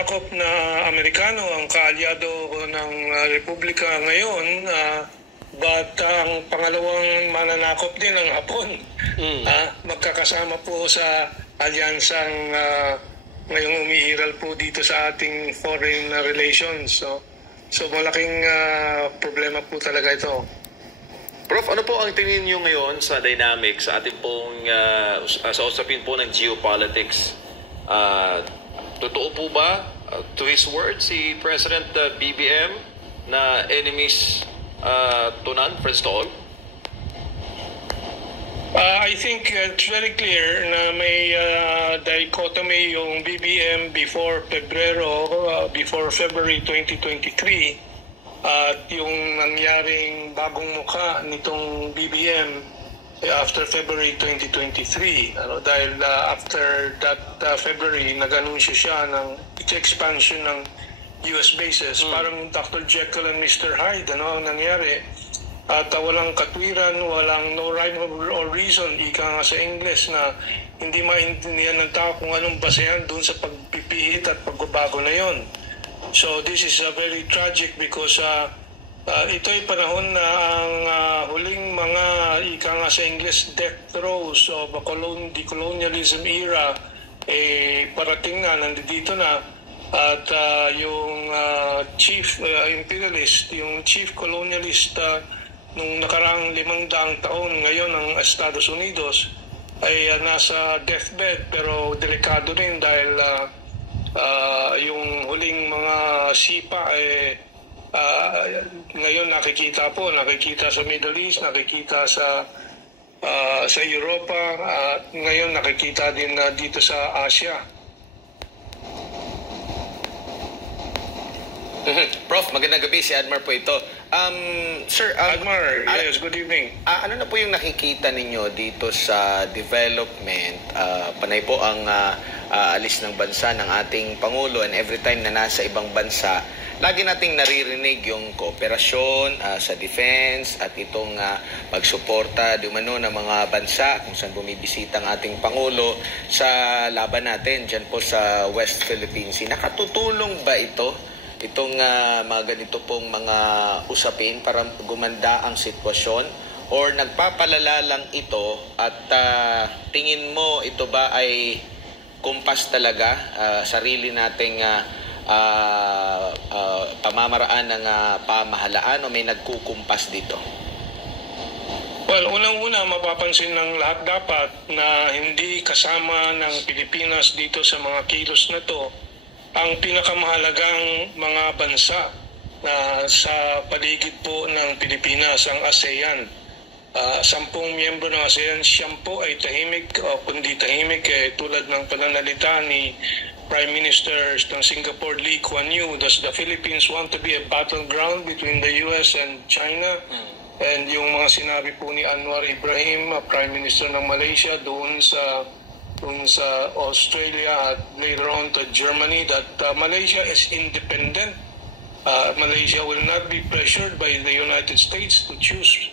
mananakop na Amerikano ang kaalyado ng Republika ngayon, but ang pangalawang mananakop din ang Hapon. Magkakasama po sa alyansang ngayong umiiral po dito sa ating foreign relations. So malaking problema po talaga ito. Prof, ano po ang tingin niyo ngayon sa dynamic sa ating pong sa usapin po ng geopolitics? Totoo po ba, to his words, si President BBM na enemies to none, friends to all? I think it's very clear na may dichotomy yung BBM before February 2023 at yung nangyaring bagong mukha nitong BBM after February 2023. Dahil after that February, nag-anunsyo siya ng expansion ng US bases. Parang Dr. Jekyll and Mr. Hyde, ang nangyari. At walang katwiran, walang no rhyme or reason, ika nga sa English, na hindi maintindihan ng tao kung anong basehan dun sa pagpipihit at pagbabago na yon. So this is very tragic because ito'y panahon na ang huling mga, ika nga sa English, death throes of the colonialism era, parating na, nandito na. At yung chief imperialist, yung chief colonialist nung nakarang 500 taon ngayon ng Estados Unidos ay nasa deathbed, pero delikado rin dahil yung huling mga sipa ngayon nakikita sa Middle East, nakikita sa Europa, at ngayon nakikita din dito sa Asia. Prof, magandang gabi, si Admar po ito. Sir, Admar, yes, good evening. Ano na po yung nakikita ninyo dito sa development? Panay po ang alis ng bansa ng ating Pangulo, and every time na nasa ibang bansa, lagi nating naririnig yung kooperasyon sa defense at itong pagsuporta dumano ng mga bansa kung saan bumibisita ang ating Pangulo sa laban natin dyan po sa West Philippine Sea. Nakatutulong ba itong mga ganito pong mga usapin para gumanda ang sitwasyon, or nagpapalala lang ito at tingin mo ito ba ay kumpas talaga sarili nating pamamaraan ng pamahalaan, o may nagkukumpas dito? Well, unang-una mapapansin ng lahat dapat na hindi kasama ng Pilipinas dito sa mga kilos na to ang pinakamahalagang mga bansa na sa paligid po ng Pilipinas, ang ASEAN. 10 miyembro ng ASEAN, 10 ay tahimik, kundi tahimik tulad ng pananalita ni Prime Minister ng Singapore Lee Kuan Yew. Does the Philippines want to be a battleground between the US and China? And yung mga sinabi po ni Anwar Ibrahim, Prime Minister ng Malaysia, doon sa Australia at later on to Germany, that Malaysia is independent. Malaysia will not be pressured by the United States to choose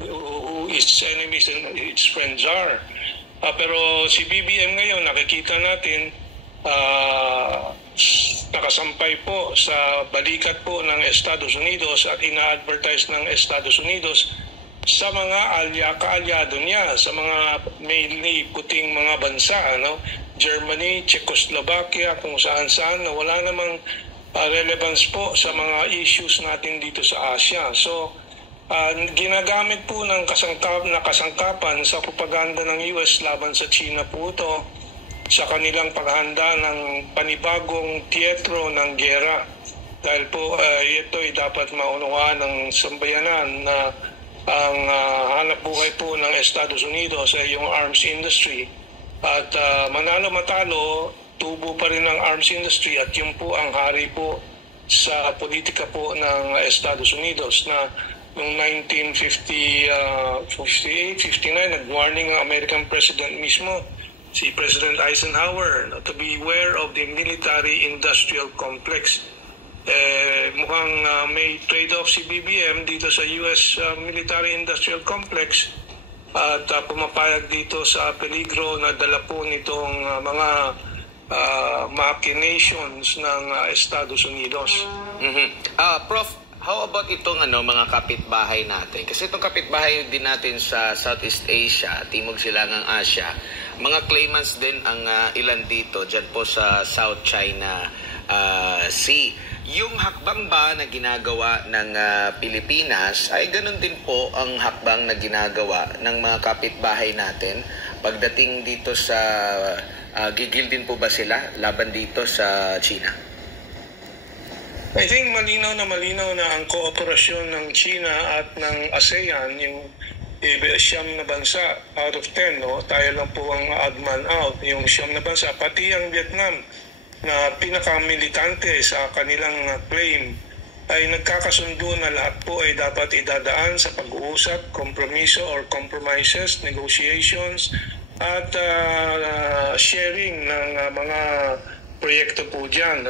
who its enemies and its friends are. Pero si BBM ngayon, nakikita natin, nakasampay po sa balikat po ng Estados Unidos at ina-advertise ng Estados Unidos sa mga kaalyado niya, sa mga mainly puting mga bansa, Germany, Czechoslovakia, kung saan-saan, na wala namang relevance po sa mga issues natin dito sa Asia. So, ginagamit po ng kasangkapan sa propaganda ng US laban sa China po ito, sa kanilang paghanda ng panibagong teatro ng giyera. Dahil po ito ay dapat maunawaan ng sambayanan na ang hanap buhay po ng Estados Unidos ay yung arms industry. At manalo matalo, tubo pa rin ang arms industry, at yun po ang hari po sa politika po ng Estados Unidos, na noong 1958-59, nag-warning ang American President mismo, si President Eisenhower, to beware of the military-industrial complex. Mukhang may trade-off si BBM dito sa US military-industrial complex, at pumapayag dito sa peligro na dala po nitong mga machinations ng Estados Unidos. Prof, how about itong mga kapitbahay natin? Kasi itong kapitbahay din natin sa Southeast Asia, Timog Silangang Asya, mga claimants din ang ilan dito dyan po sa South China Sea. Yung hakbang ba na ginagawa ng Pilipinas ay ganun din po ang hakbang na ginagawa ng mga kapitbahay natin pagdating dito sa gigil din po ba sila laban dito sa China? I think malinaw na ang kooperasyon ng China at ng ASEAN, yung siyam na bansa out of 10, no? Tayo lang po ang odd man out. Yung siyam na bansa, pati ang Vietnam na pinakamilitante sa kanilang claim ay nagkakasundo na lahat po ay dapat idadaan sa pag-uusap, kompromiso or compromises, negotiations, at sharing ng mga proyekto po dyan.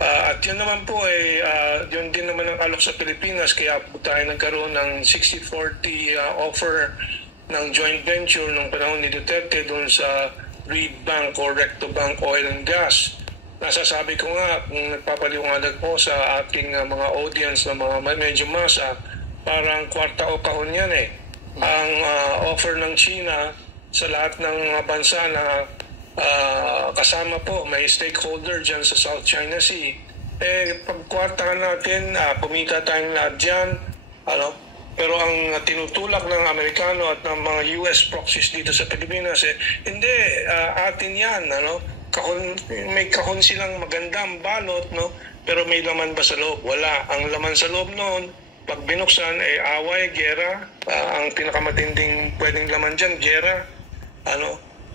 At yun naman po ay yun din naman ang alok sa Pilipinas, kaya po tayo nagkaroon ng 60-40 offer ng joint venture nung panahon ni Duterte doon sa Reed Bank o Recto Bank Oil and Gas. Nasasabi ko nga, kung nagpapaliwanag po sa ating mga audience na mga medyo masa, parang kwarta o kahon yan eh. Ang offer ng China sa lahat ng mga bansa na kasama po, may stakeholder dyan sa South China Sea, pagkwartahan natin, pumita tayong lahat dyan, pero ang tinutulak ng Amerikano at ng mga US proxies dito sa Pilipinas, hindi, atin yan, may kahon silang magandang balot, pero may laman ba sa loob? Wala. Ang laman sa loob noon, pag binuksan, away, gera, ang pinakamatinding pwedeng laman dyan, gera,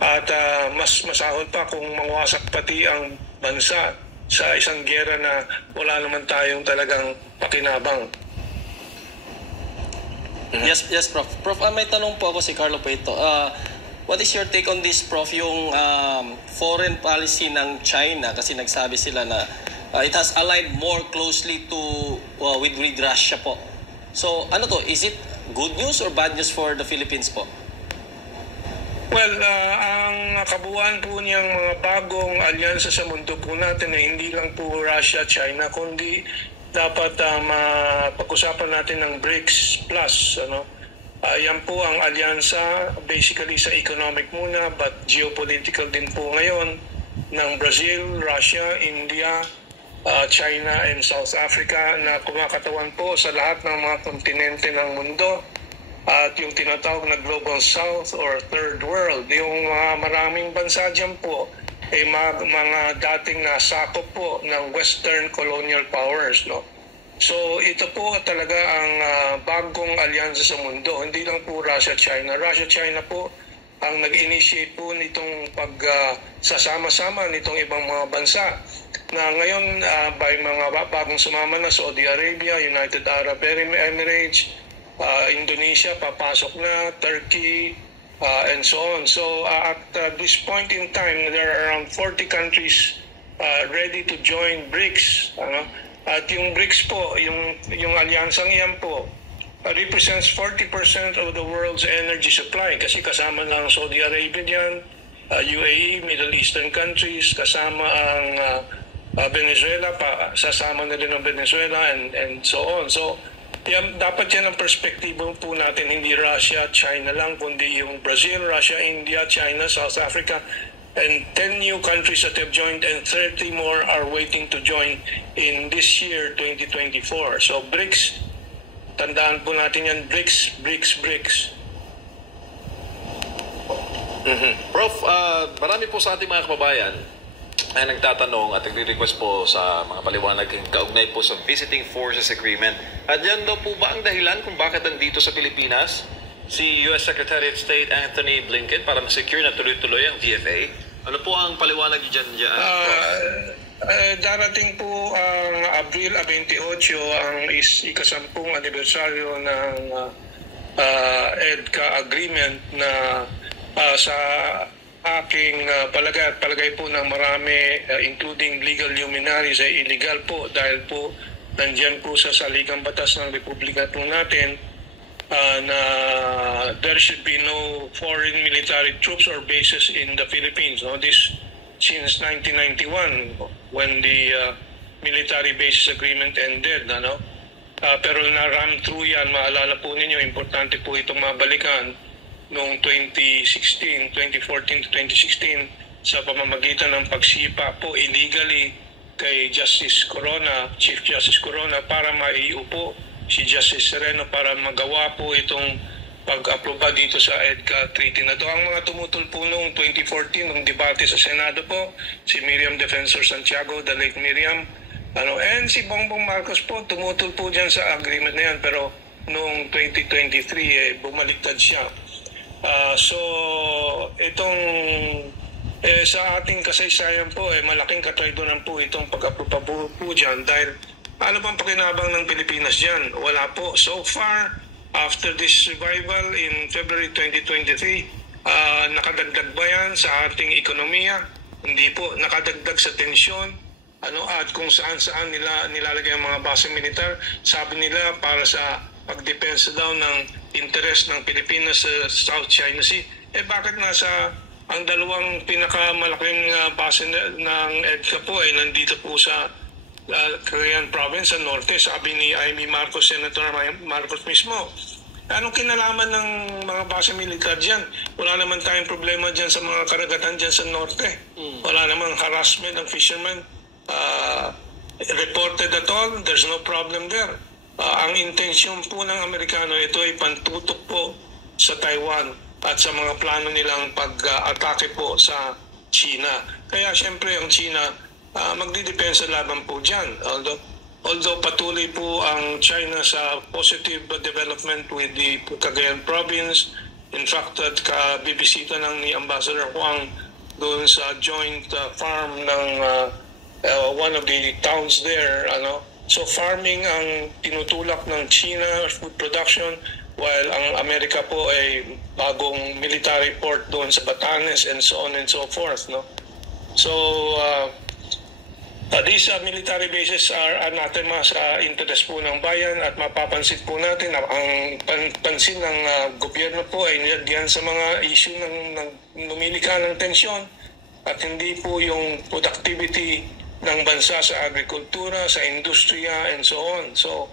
at mas masahol pa kung mawasak pati ang bansa sa isang gera na wala naman tayong talagang pakinabang. Yes, Prof. Prof, may tanong po ako si Carlo Pueto. What is your take on this, Prof? Yung foreign policy ng China, kasi nagsabi sila na it has aligned more closely to with Russia po. So, is it good news or bad news for the Philippines po? Well, ang kabuuan po niyang mga bagong alyansa sa mundo po natin ay hindi lang po Russia, China, kundi dapat pag-usapan natin ng BRICS Plus. Yan po ang alyansa basically sa economic muna but geopolitical din po ngayon ng Brazil, Russia, India, China, and South Africa na kumakatawan po sa lahat ng mga kontinente ng mundo. At yung tinatawag na Global South or Third World, yung maraming bansa dyan po ay mga dating nasakop po ng Western colonial powers. So ito po talaga ang bagong alyansa sa mundo, hindi lang po Russia-China. Russia-China po ang nag-initiate po nitong pagsasama-sama nitong ibang mga bansa na ngayon by mga bagong sumama na Saudi Arabia, United Arab Emirates, Indonesia, papasok na, Turkey, and so on. So at this point in time, there are around 40 countries ready to join BRICS. At yung BRICS po, yung alyansang iyan po, represents 40% of the world's energy supply kasi kasama na ang Saudi Arabia diyan, UAE, Middle Eastern countries, kasama ang Venezuela, sasama na din ang Venezuela and so on. So dapat yan ang perspektibo po natin, hindi Russia, China lang, kundi yung Brazil, Russia, India, China, South Africa, and 10 new countries that have joined and 30 more are waiting to join in this year, 2024. So BRICS, tandaan po natin yan, BRICS. Prof, marami po sa ating mga kababayan ay nagtatanong at nagre-request po sa mga paliwanag kaugnay po sa Visiting Forces Agreement. At yan daw po ba ang dahilan kung bakit nandito sa Pilipinas si U.S. Secretary of State Anthony Blinken para ma-secure na tuloy-tuloy ang VFA? Ano po ang paliwanag dyan? Darating po ang Abril 28 ang ikasampung anibersaryo ng EDCA agreement na sa aking palagay po ng marami, including legal luminaries, ay illegal po dahil po nandiyan po sa saligang batas ng Republika po natin na there should be no foreign military troops or bases in the Philippines. This since 1991 when the military bases agreement ended, ano? Pero na-ram through yan, maalala po ninyo, importante po itong mabalikan noong 2014 to 2016 sa pamamagitan ng pagsipa po illegally kay Justice Corona, Chief Justice Corona, para maiupo si Justice Sereno para magawa po itong pag-aproba dito sa EDCA Treaty na to. Ang mga tumutol po noong 2014, nung debate sa Senado po, si Miriam Defensor Santiago, the late Miriam, and si Bongbong Marcos po, tumutol po dyan sa agreement na yan, pero noong 2023, bumaliktad siya. So, itong sa ating kasaysayan po, malaking katraydoran po itong pag-aproba po dyan dahil ano bang pakinabang ng Pilipinas dyan? Wala po. So far, after this revival in February 2023, nakadagdag ba yan sa ating ekonomiya? Hindi po. Nakadagdag sa tensyon. At kung saan-saan nila nilalagay ang mga base militar, sabi nila para sa pagdepensa daw ng interes ng Pilipinas sa South China Sea. Bakit ang dalawang pinakamalaking base ng EDCA po ay nandito po sa Cagayan Province sa norte, sabi ni Amy Marcos, Senator Marcos mismo. Anong kinalaman ng mga base militar dyan? Wala naman tayong problema dyan sa mga karagatan dyan sa norte. Wala namang harassment ng fishermen. Reported at all, there's no problem there. Ang intensyon po ng Amerikano, ito ay pantutok po sa Taiwan at sa mga plano nilang pag-atake po sa China. Kaya syempre ang China magdidepensa laban po dyan. Although patuloy po ang China sa positive development with the Cagayan Province. In fact, bibisita ng ni Ambassador Huang doon sa joint farm ng one of the towns there. So farming ang tinutulak ng China, food production, while ang Amerika po ay bagong military port doon sa Batanes and so on and so forth. So these military bases are anathema sa interest po ng bayan at mapapansin po natin ang pansin ng gobyerno po ay nilagyan sa mga issue ng lumilika ng tensyon at hindi po yung productivity ng bansa sa agrikultura, sa industriya and so on. So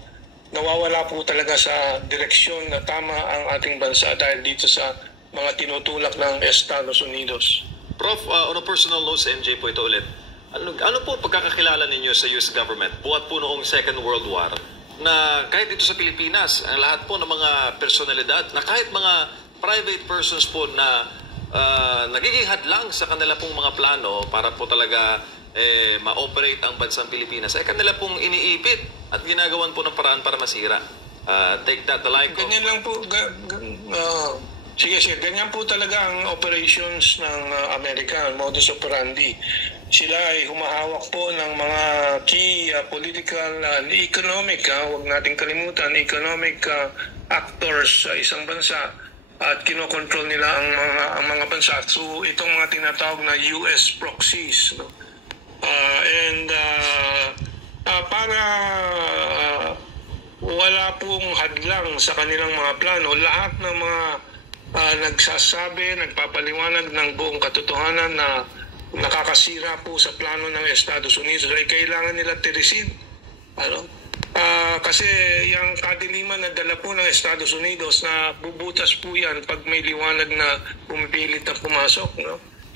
nawawala po talaga sa direksyon na tama ang ating bansa dahil dito sa mga tinutulak ng Estados Unidos. Prof, on a personal note, MJ po ito ulit. Ano po pagkakakilala ninyo sa US government? Buhat po noong Second World War na kahit dito sa Pilipinas, ang lahat po ng mga personalidad na kahit mga private persons po na nagiging hadlang sa kanila pong mga plano para po talaga ma-operate ang bansang Pilipinas, ay kanila pong iniipit at ginagawan po ng paraan para masira. Take that the like ganyan lang po. Sige, ganyan po talaga ang operations ng Amerika, modus operandi. Sila ay humahawak po ng mga key political and economic, huwag nating kalimutan, economic actors sa isang bansa at kinokontrol nila ang mga bansa. So itong mga tinatawag na US proxies. Para wala pong hadlang sa kanilang mga plano, lahat ng mga nagsasabi, nagpapaliwanag ng buong katotohanan na nakakasira po sa plano ng Estados Unidos ay kailangan nila tirisin. Kasi yung kadiliman na dala po ng Estados Unidos na bubutas po yan pag may liwanag na pumipilit na pumasok.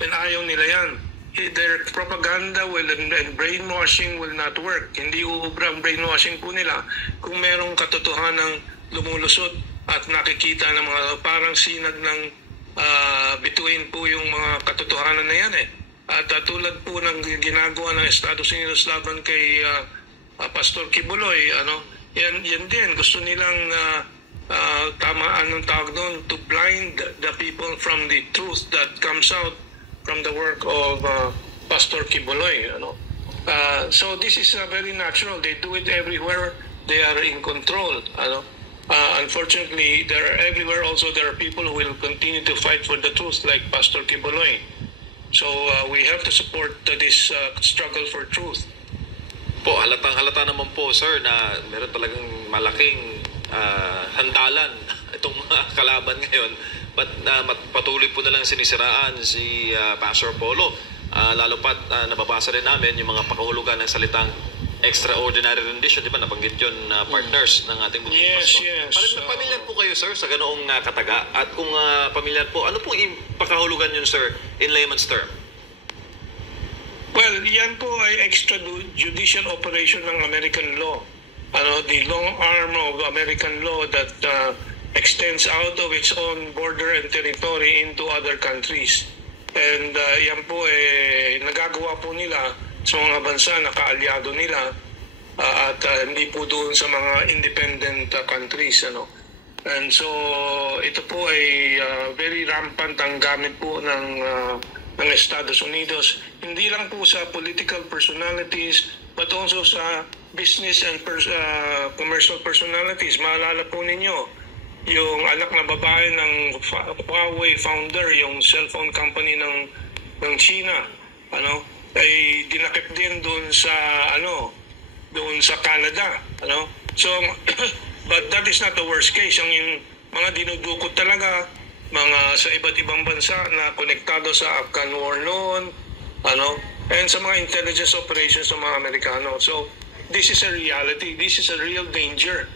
And ayaw nila yan. Their propaganda and brainwashing will not work. Hindi uubra ang brainwashing po nila kung merong katotohanang lumulusot at nakikita ng mga parang sinag ng bituin po yung mga katotohanan na yan At tulad po ng ginagawa ng Estados Unidos laban kay Pastor Kibuloy, yan din. Gusto nilang anong tawag doon, to blind the people from the truth that comes out from the work of Pastor Kibuloy. So this is very natural. They do it everywhere. They are in control. Unfortunately, everywhere also there are people who will continue to fight for the truth like Pastor Kibuloy. So we have to support this struggle for truth. Po, halata naman po, sir, na meron talagang malaking handalan itong mga kalaban ngayon. But patuloy po nalang sinisiraan si Pastor Polo. lalo pat nababasa rin namin yung mga pakahulugan ng salitang extraordinary rendition, di ba? Nabanggit yun partners ng ating mga Yes, yes. Pamilyar po kayo, sir, sa ganoong kataga? At kung pamilyar po, ano pong pakahulugan yun, sir, in layman's term? Well, yan po ay extrajudicial operation ng American law. The long arm of American law that extends out of its own border and territory into other countries. And yan po nagagawa po nila sa mga bansa na kaalyado nila at hindi po doon sa mga independent countries. And so ito po ay very rampant ang gamit po ng Estados Unidos, hindi lang po sa political personalities but also sa business and commercial personalities. Maalala po ninyo yung anak na babae ng Huawei founder, yung cellphone company ng China, ay dinakip din doon sa Canada, So but that is not the worst case. Yung mga dinudukot talaga mga sa iba't ibang bansa na konektado sa Afghan war noon, and sa mga intelligence operations ng mga Amerikano. So this is a reality, this is a real danger.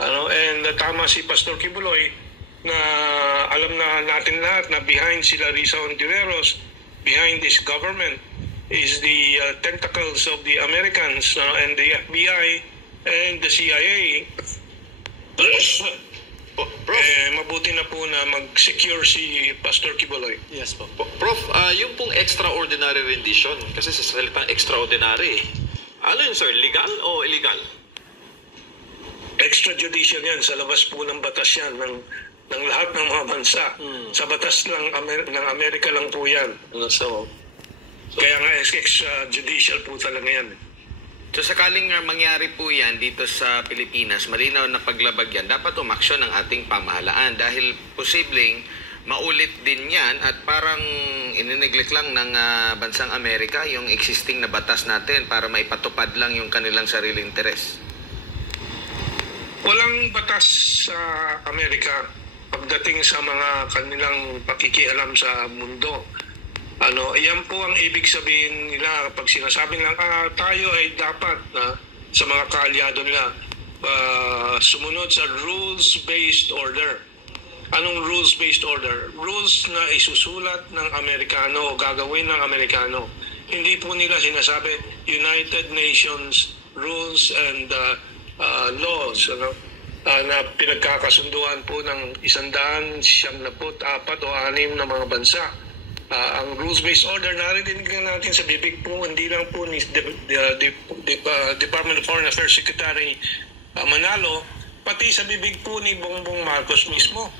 And tama si Pastor Kibuloy na alam na natin lahat na behind sila Risa Hontiveros, behind this government is the tentacles of the Americans and the FBI and the CIA. Mabuti na po na mag-secure si Pastor Kibuloy. Yes po. Prof, yung pong extraordinary rendition, kasi sa salitang extraordinary, ano yun, sir? Legal o illegal? Extrajudicial yan. Sa labas po ng batas yan ng lahat ng mga bansa. Sa batas lang ng Amerika lang po yan. So kaya nga extrajudicial po talaga yan. So sakaling mangyari po yan dito sa Pilipinas, malinaw na paglabag yan, dapat umaksyon ng ating pamahalaan dahil posibleng maulit din yan at parang inineglect lang ng bansang Amerika yung existing na batas natin para maipatupad lang yung kanilang sariling interes. Walang batas sa Amerika pagdating sa mga kanilang pakikialam sa mundo. Yan po ang ibig sabihin nila pag sinasabing lang tayo ay dapat sa mga kaalyado nila sumunod sa rules-based order. Anong rules-based order? Rules na isusulat ng Amerikano o gagawin ng Amerikano. Hindi po nila sinasabi United Nations rules and laws na pinagkakasunduan po ng 174 o 6 na mga bansa. Ang rules-based order, narinig natin sa bibig po, hindi lang po ni Department of Foreign Affairs Secretary Manalo, pati sa bibig po ni Bongbong Marcos mismo.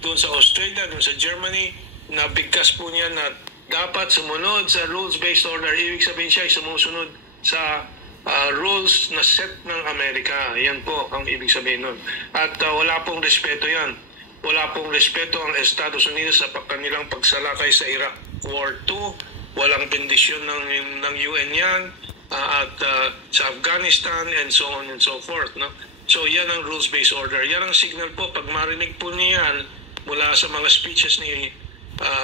Doon sa Australia, doon sa Germany, nabigkas po niya na dapat sumunod sa rules-based order. Ibig sabihin siya ay sumusunod sa rules na set ng Amerika. Yan po ang ibig sabihin nun. At wala pong respeto yan. Wala pong respeto ang Estados Unidos sa kanilang pagsalakay sa Iraq War II. Walang bendisyon ng UN yan. At sa Afghanistan and so on and so forth. So yan ang rules-based order. Yan ang signal po. Pag marinig po niyan mula sa mga speeches ni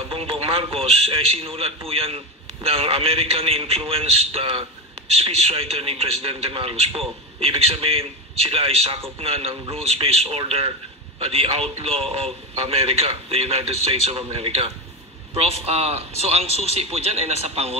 Bongbong Marcos, sinulat po yan ng American-influenced speechwriter ni Presidente Marcos po. Ibig sabihin, sila ay sakop na ng rules-based order, the outlaw of America, the United States of America. Prof, so ang susi po dyan ay nasa Pangulo.